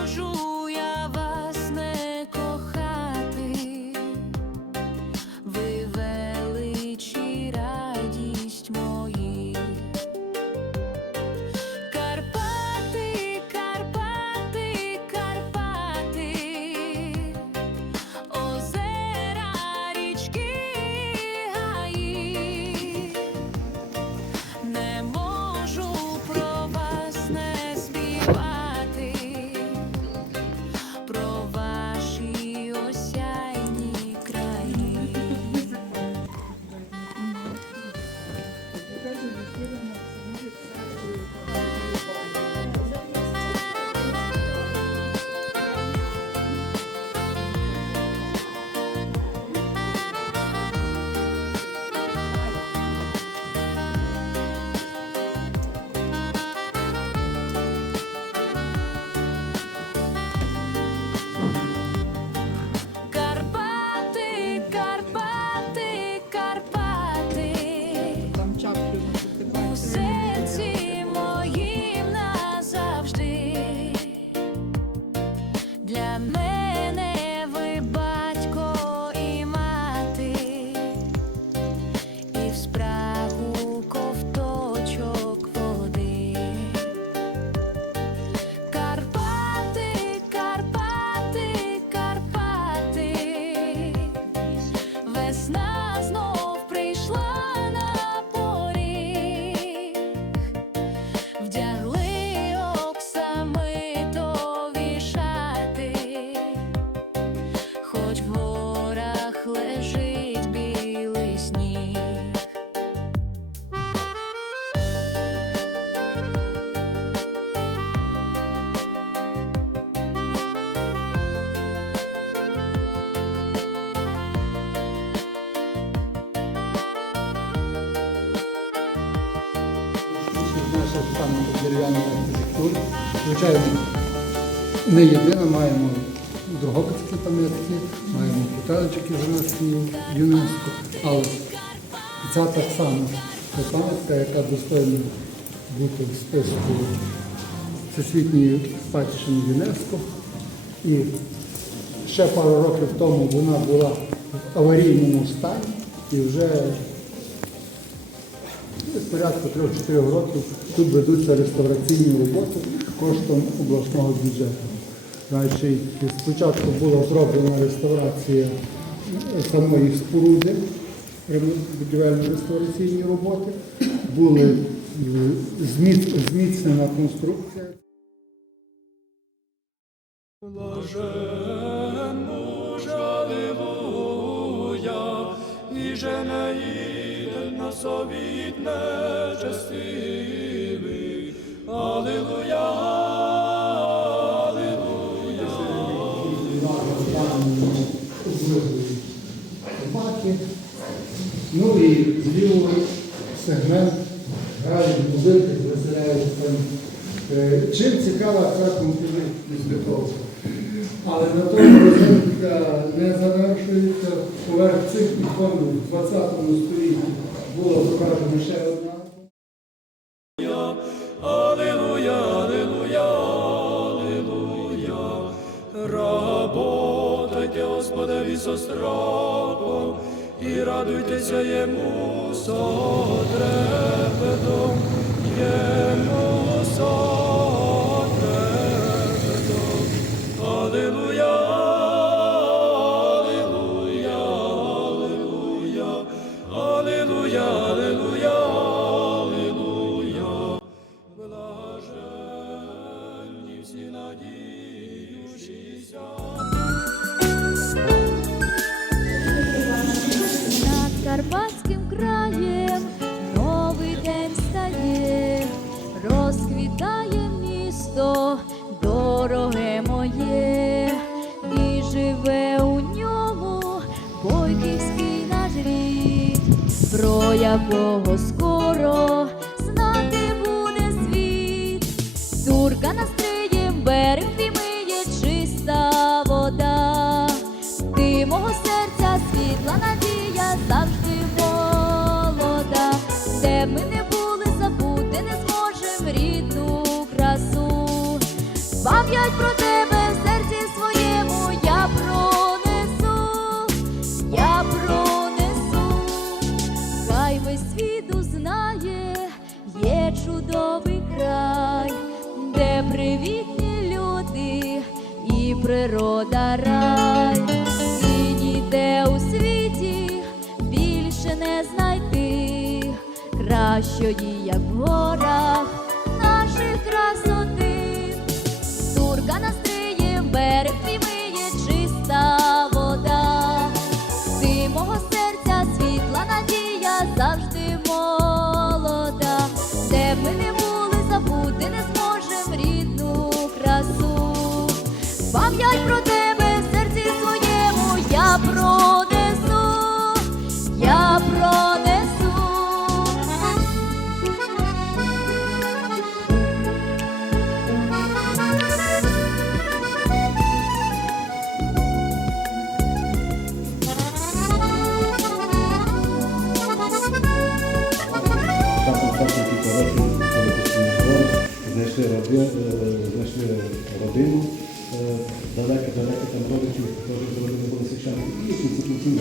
можу я вас. Пам'ятка дерев'яної архітектури. Звичайно, не єдина, маємо Дрогобицькі пам'ятки, маємо Євгенський ЮНЕСКО, але ця так само пам'ятка, яка достойна бути в списку Всесвітньої спадщини ЮНЕСКо. І ще пару років тому вона була в аварійному стані і вже Десь порядку 3-4 років тут ведуться реставраційні роботи коштом обласного бюджету. Значить, спочатку була зроблена реставрація самої споруди, будівельно-реставраційні роботи, були е, зміц- зміцнена конструкція. Нечестивий. Алілуя, Алілуя. Ну і злівий сегмент грають музики, веселяються. Е, Чим цікава ця композиція? Але на тому розробка не завершується. Поверх цих ікон в 20 столітті була зображена ще одна. Алілуя, Алілуя. Работайте, Господи, со страхом, і радуйтеся йому со Карпатським краєм новий день стає, розквітає місто, дороге моє, і живе у ньому бойківський наш рід, про якого скоро знати буде світ. Турка настриєм берег вімиє чиста вода. Ти мого серця світла надія привітні люди і природа рай, і ніде у світі більше не знайти. Кращої, як в Е, знайшли родину, знайшли родину далеко далеко там родичі теж родини були священні. І в кінці кінці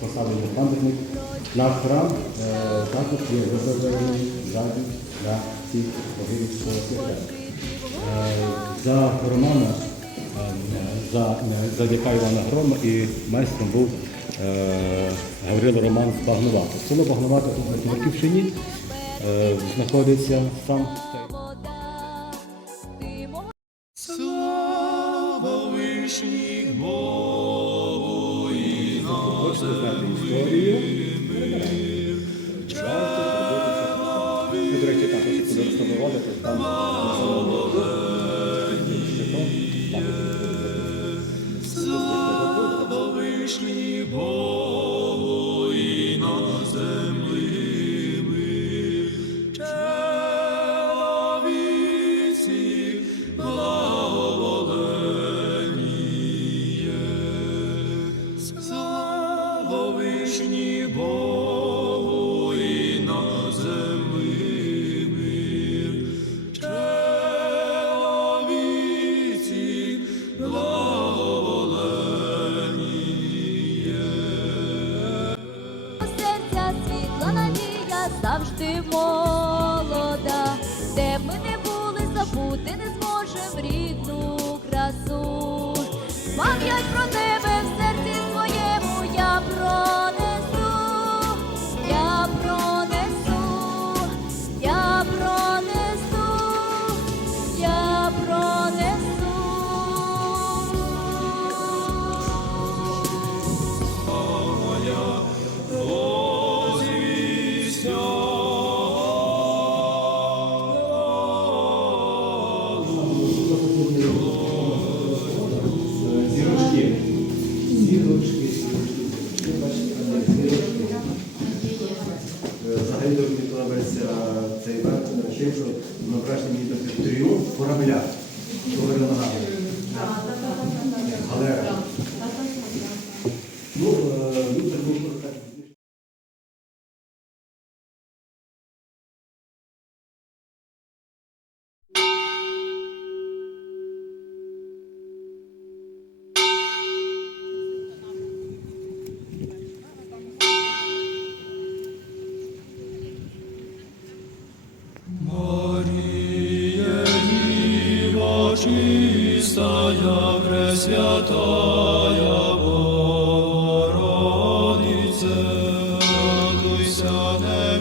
поставили пам'ятник. Наш храм е, також є розроблений ззаді на цих богівського свята. За Романа, за, за дяка Івана Грома і майстром був Гаврило Роман з Багнувато. Село Багнувато на Київщині знаходиться сам.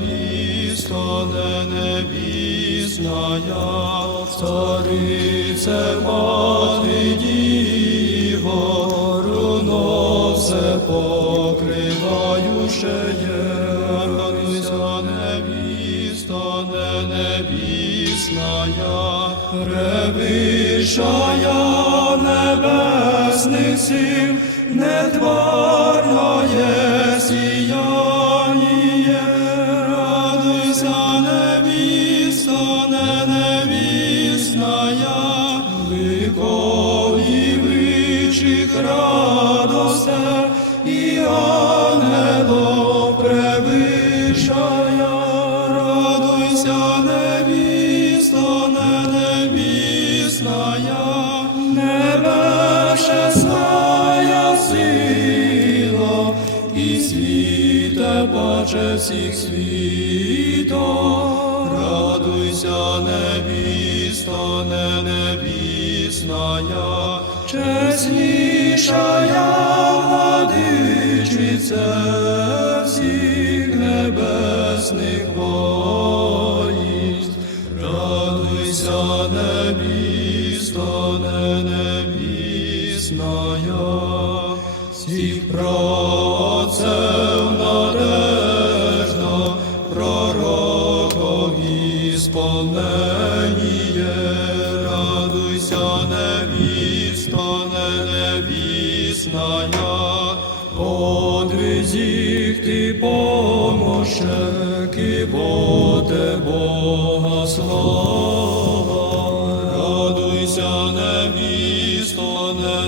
невіста, не невісна я, царице мати діво, руно все покривающе є. Родися невіста, не невісна я, превишая небесних сил, не тварь. паче всіх світо, радуйся, небісно, не небісна, я, чесніша владичице всіх небесних воїнств. радуйся, небісно, не небісна. кивоте Бога радуйся, невісто, не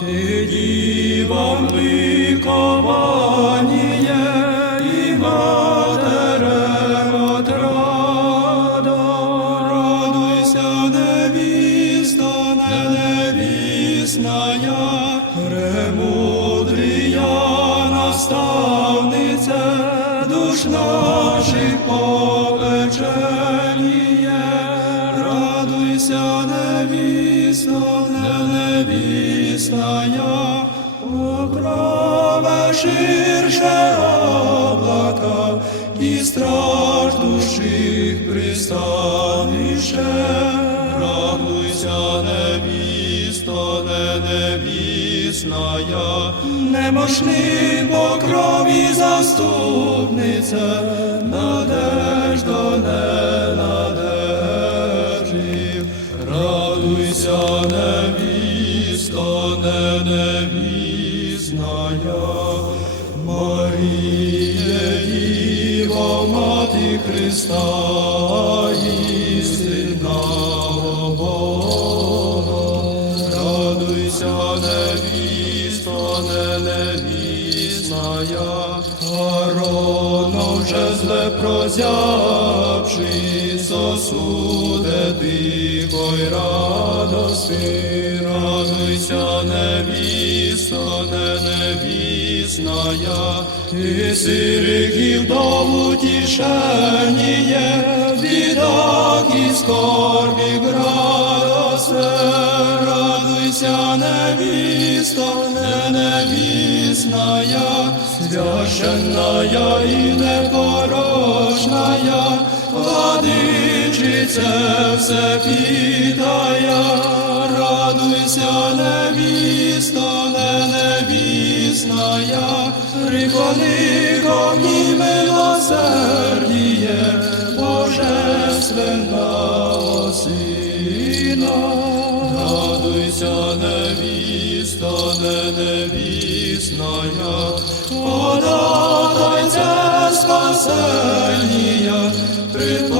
ти дівам ликованіє, радуйся, невісто, не невісна наставнице душ наших попеченіє, радуйся, невіста, невіста я, покрове ширше облака і страж душих пристаніше, радуйся, невіста, невісна я немощний покрові заступниця, надежда не надежив. Радуйся, невісто, не невісная, Маріє, Діво, Мати Христа, Арона вже зле прозявши, сосуде тихо радости, радуйся, невісто, не невісная, і сириків до утішеніє, бідак і скорбі градосте, радуйся, невісто, не невісная, священная и непорочная, владычице все питая, радуйся, невісто, не невісная, преклони ко мне милосердие, Божественного Сына. Радуйся, невісто, не невісная, податайце спасення, пред